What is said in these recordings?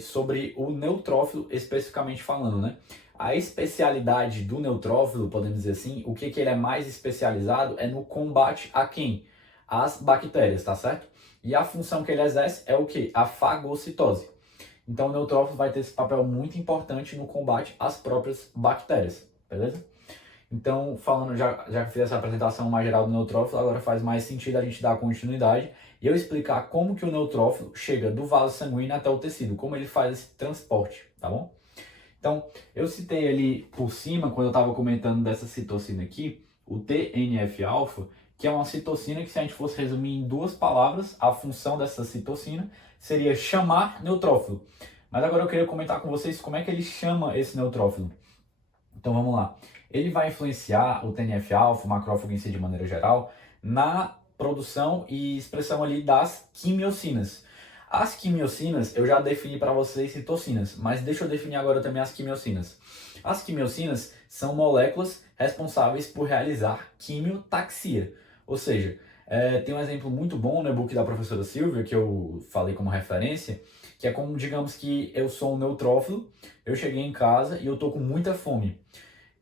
Sobre o neutrófilo especificamente falando, né? A especialidade do neutrófilo, podemos dizer assim, o que ele é mais especializado é no combate a quem? As bactérias, tá certo? E a função que ele exerce é o que? A fagocitose. Então o neutrófilo vai ter esse papel muito importante no combate às próprias bactérias, beleza? Então, falando, já que eu fiz essa apresentação mais geral do neutrófilo, agora faz mais sentido a gente dar continuidade e eu explicar como que o neutrófilo chega do vaso sanguíneo até o tecido, como ele faz esse transporte, tá bom? Então, eu citei ali por cima, quando eu estava comentando dessa citocina aqui, o TNF-alfa, que é uma citocina que, se a gente fosse resumir em duas palavras, a função dessa citocina seria chamar neutrófilo. Mas agora eu queria comentar com vocês como é que ele chama esse neutrófilo. Então vamos lá. Ele vai influenciar o TNF-alfa, o macrófago em si de maneira geral, na produção e expressão ali das quimiocinas. As quimiocinas, eu já defini para vocês citocinas, mas deixa eu definir agora também as quimiocinas. As quimiocinas são moléculas responsáveis por realizar quimiotaxia, ou seja, tem um exemplo muito bom no e-book da professora Silvia, que eu falei como referência, que é como, digamos que eu sou um neutrófilo, eu cheguei em casa e eu tô com muita fome.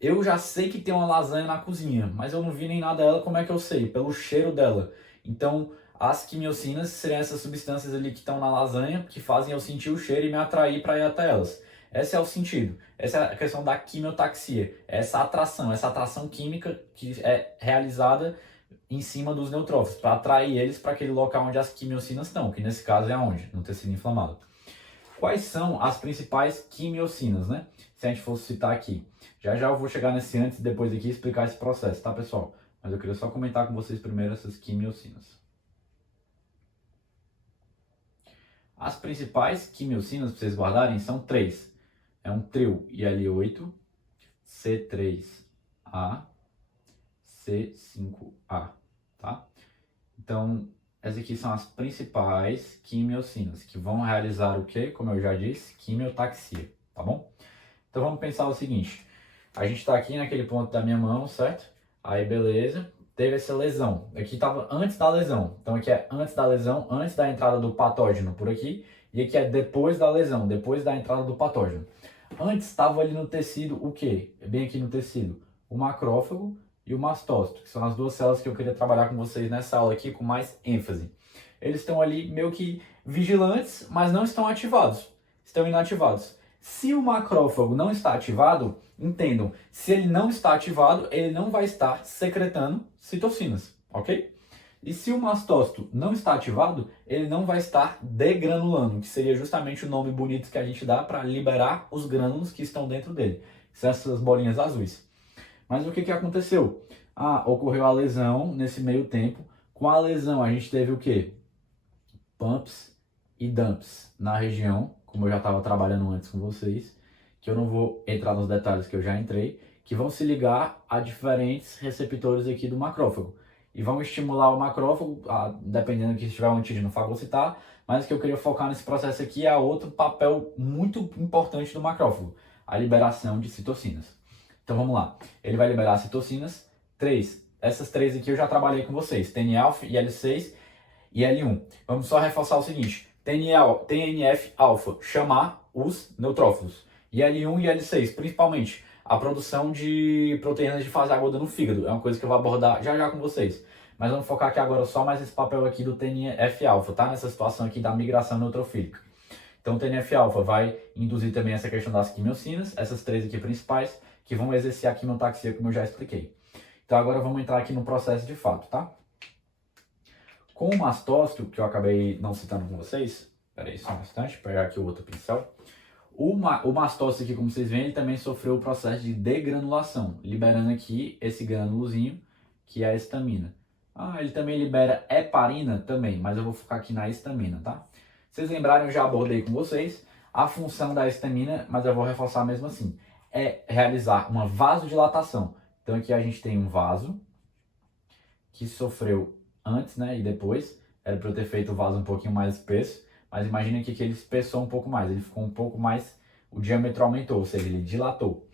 Eu já sei que tem uma lasanha na cozinha, mas eu não vi nem nada dela, como é que eu sei? Pelo cheiro dela. Então, as quimiocinas seriam essas substâncias ali que estão na lasanha, que fazem eu sentir o cheiro e me atrair para ir até elas. Esse é o sentido. Essa é a questão da quimiotaxia. Essa atração química que é realizada em cima dos neutrófilos, para atrair eles para aquele local onde as quimiocinas estão, que nesse caso é onde? No tecido inflamado. Quais são as principais quimiocinas, né? Se a gente fosse citar aqui. Já já eu vou chegar nesse antes e depois aqui explicar esse processo, tá, pessoal? Mas eu queria só comentar com vocês primeiro essas quimiocinas. As principais quimiocinas para vocês guardarem são três. É um trio IL-8, C3A, C5A, tá? Então, essas aqui são as principais quimiocinas, que vão realizar o quê? Como eu já disse, quimiotaxia, tá bom? Então vamos pensar o seguinte, a gente está aqui naquele ponto da minha mão, certo? Aí beleza, teve essa lesão, aqui estava antes da lesão, então aqui é antes da lesão, antes da entrada do patógeno por aqui, e aqui é depois da lesão, depois da entrada do patógeno. Antes estava ali no tecido o quê? Bem aqui no tecido, o macrófago e o mastócito, que são as duas células que eu queria trabalhar com vocês nessa aula aqui com mais ênfase. Eles estão ali meio que vigilantes, mas não estão ativados, estão inativados. Se o macrófago não está ativado, entendam, se ele não está ativado, ele não vai estar secretando citocinas, ok? E se o mastócito não está ativado, ele não vai estar degranulando, que seria justamente o nome bonito que a gente dá para liberar os grânulos que estão dentro dele, que são essas bolinhas azuis. Mas o que aconteceu? Ocorreu a lesão nesse meio tempo. Com a lesão a gente teve o quê? Pumps e dumps na região, como eu já estava trabalhando antes com vocês, que eu não vou entrar nos detalhes que eu já entrei, que vão se ligar a diferentes receptores aqui do macrófago. E vão estimular o macrófago, dependendo que estiver um antígeno fagocitar, mas o que eu queria focar nesse processo aqui é outro papel muito importante do macrófago, a liberação de citocinas. Então vamos lá, ele vai liberar citocinas, essas três aqui eu já trabalhei com vocês, TNF, IL-6 e L1. Vamos só reforçar o seguinte, TNF-alfa, chamar os neutrófilos, e L1 e L6, principalmente, a produção de proteínas de fase aguda no fígado, é uma coisa que eu vou abordar já já com vocês. Mas vamos focar aqui agora só mais esse papel aqui do TNF-alfa, tá? Nessa situação aqui da migração neutrofílica. Então o TNF-alfa vai induzir também essa questão das quimiocinas, essas três aqui principais, que vão exercer a quimiotaxia, como eu já expliquei. Então agora vamos entrar aqui no processo de fato, tá? Com o mastócito, que eu acabei não citando com vocês, peraí só um instante, pegar aqui o outro pincel. O mastócito aqui, como vocês veem, ele também sofreu o processo de degranulação, liberando aqui esse granulozinho, que é a histamina. Ele também libera heparina também, mas eu vou focar aqui na histamina, tá? Vocês lembrarem, eu já abordei com vocês a função da histamina, mas eu vou reforçar mesmo assim. É realizar uma vasodilatação. Então aqui a gente tem um vaso que sofreu antes, né, e depois. Era para eu ter feito o vaso um pouquinho mais espesso, mas imagina que ele espessou um pouco mais, ele ficou um pouco mais, o diâmetro aumentou, ou seja, ele dilatou.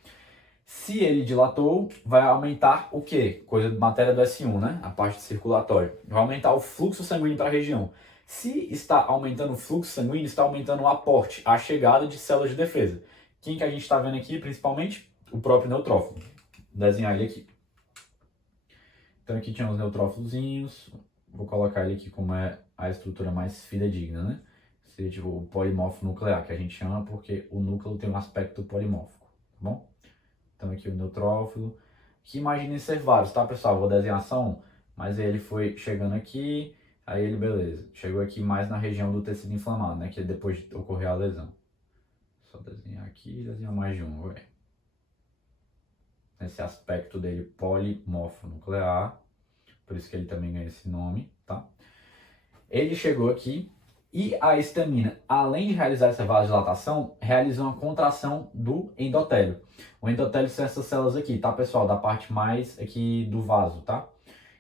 Se ele dilatou, vai aumentar o quê? Coisa de matéria do S1, né? A parte circulatória. Vai aumentar o fluxo sanguíneo para a região. Se está aumentando o fluxo sanguíneo, está aumentando o aporte, a chegada de células de defesa. Quem que a gente está vendo aqui, principalmente? O próprio neutrófilo. Vou desenhar ele aqui. Então aqui tinha os neutrófilozinhos. Vou colocar ele aqui como é a estrutura mais fidedigna, né? Seria tipo o polimorfo nuclear, que a gente chama porque o núcleo tem um aspecto polimórfico, tá bom? Então aqui o neutrófilo, que imaginem ser vários, tá pessoal? Vou desenhar só um, mas aí ele foi chegando aqui, aí ele, beleza, chegou aqui mais na região do tecido inflamado, né? Que é depois de ocorrer a lesão. Só desenhar aqui e desenhar mais de um, vou ver. Esse aspecto dele polimorfo nuclear, por isso que ele também ganha esse nome, tá? Ele chegou aqui e a histamina, além de realizar essa vasodilatação, realiza uma contração do endotélio. O endotélio são essas células aqui, tá, pessoal? Da parte mais aqui do vaso, tá?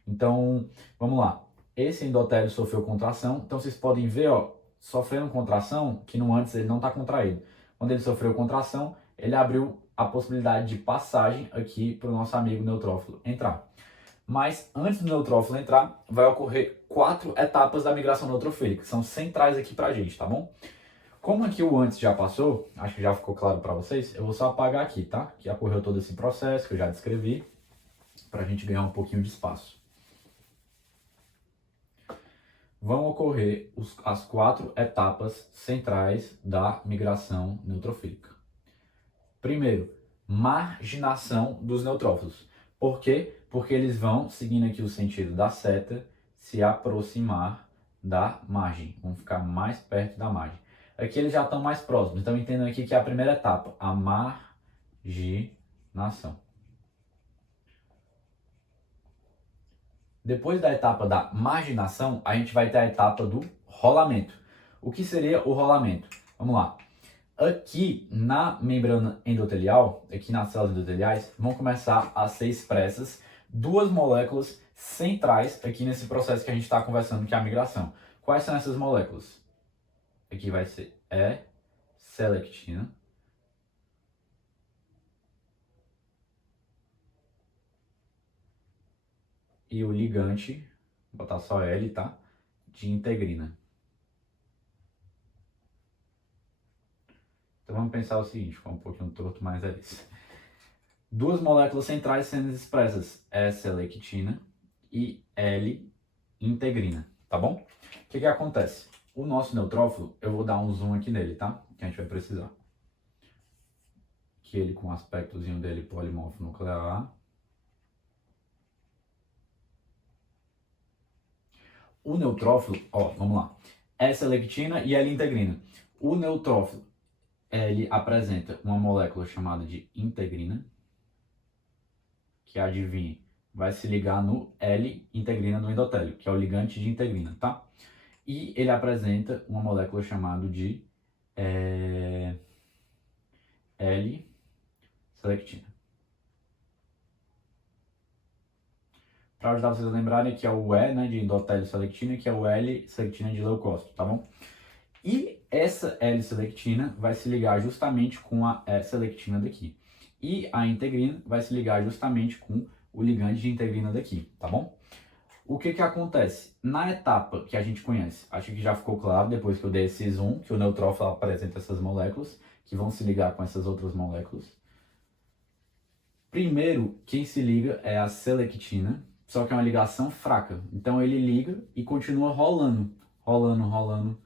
Então, vamos lá. Esse endotélio sofreu contração, então vocês podem ver, ó, sofrendo contração, que no antes ele não está contraído. Quando ele sofreu contração, ele abriu a possibilidade de passagem aqui para o nosso amigo neutrófilo entrar. Mas antes do neutrófilo entrar, vai ocorrer 4 etapas da migração neutrofílica, que são centrais aqui pra gente, tá bom? Como aqui o antes já passou, acho que já ficou claro para vocês, eu vou só apagar aqui, tá? Que ocorreu todo esse processo que eu já descrevi, pra gente ganhar um pouquinho de espaço. Vão ocorrer as 4 etapas centrais da migração neutrofílica. Primeiro, marginação dos neutrófilos. Por quê? Porque eles vão, seguindo aqui o sentido da seta, se aproximar da margem. Vão ficar mais perto da margem. Aqui eles já estão mais próximos. Então entendam aqui que é a primeira etapa, a marginação. Depois da etapa da marginação, a gente vai ter a etapa do rolamento. O que seria o rolamento? Vamos lá. Aqui na membrana endotelial, aqui nas células endoteliais, vão começar a ser expressas 2 moléculas centrais aqui nesse processo que a gente está conversando, que é a migração. Quais são essas moléculas? Aqui vai ser E-selectina. E o ligante, vou botar só L, tá? De integrina. Então vamos pensar o seguinte, ficou um pouquinho torto, mas é isso. 2 moléculas centrais sendo expressas, S-selectina e L-integrina, tá bom? O que acontece? O nosso neutrófilo, eu vou dar um zoom aqui nele, tá? Que a gente vai precisar. Que ele com o aspectozinho dele polimorfo nuclear. O neutrófilo, ó, vamos lá. S-selectina e L-integrina. O neutrófilo, ele apresenta uma molécula chamada de integrina, que adivinha, vai se ligar no L-integrina do endotélio, que é o ligante de integrina, tá? E ele apresenta uma molécula chamada de L-selectina. Para ajudar vocês a lembrarem que é o E, né, de endotélio-selectina, que é o L-selectina de leucócito, tá bom? E essa L-selectina vai se ligar justamente com a E-selectina daqui. E a integrina vai se ligar justamente com o ligante de integrina daqui, tá bom? O que acontece? Na etapa que a gente conhece, acho que já ficou claro depois que eu dei esse zoom, que o neutrófilo apresenta essas moléculas, que vão se ligar com essas outras moléculas. Primeiro, quem se liga é a selectina, só que é uma ligação fraca. Então ele liga e continua rolando, rolando.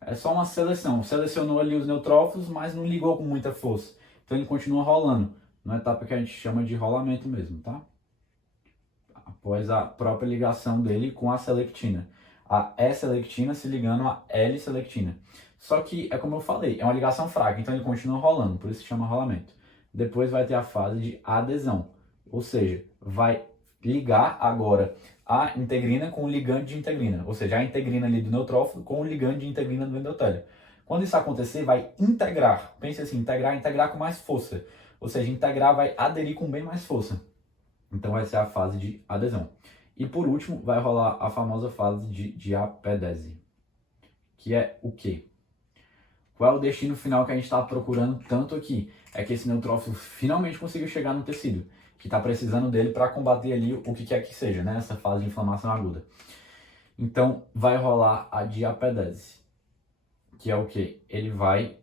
É só uma seleção. Selecionou ali os neutrófilos, mas não ligou com muita força. Então ele continua rolando. Na etapa que a gente chama de rolamento mesmo, tá? Após a própria ligação dele com a selectina. A E-selectina se ligando a L-selectina. Só que, é como eu falei, é uma ligação fraca, então ele continua rolando, por isso se chama rolamento. Depois vai ter a fase de adesão, ou seja, vai ligar agora a integrina com o ligante de integrina, ou seja, a integrina ali do neutrófilo com o ligante de integrina do endotélio. Quando isso acontecer, vai integrar, pense assim, integrar com mais força, ou seja, integrar vai aderir com bem mais força. Então vai ser a fase de adesão. E por último, vai rolar a famosa fase de diapedese, que é o quê? Qual é o destino final que a gente está procurando tanto aqui? É que esse neutrófilo finalmente conseguiu chegar no tecido, que está precisando dele para combater ali o que quer que seja, né? Essa fase de inflamação aguda. Então, vai rolar a diapedese, que é o quê? Ele vai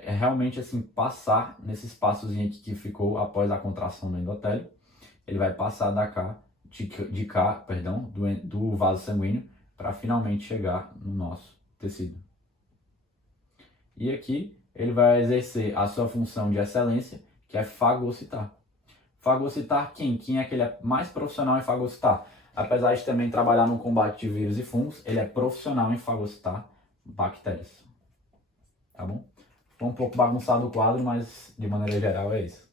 realmente assim passar nesse espaçozinho aqui que ficou após a contração do endotélio. Ele vai passar de cá, perdão, do vaso sanguíneo para finalmente chegar no nosso tecido. E aqui ele vai exercer a sua função de excelência, que é fagocitar. Fagocitar quem? Quem é que ele é mais profissional em fagocitar? Apesar de também trabalhar no combate de vírus e fungos, ele é profissional em fagocitar bactérias. Tá bom? Ficou um pouco bagunçado o quadro, mas de maneira geral é isso.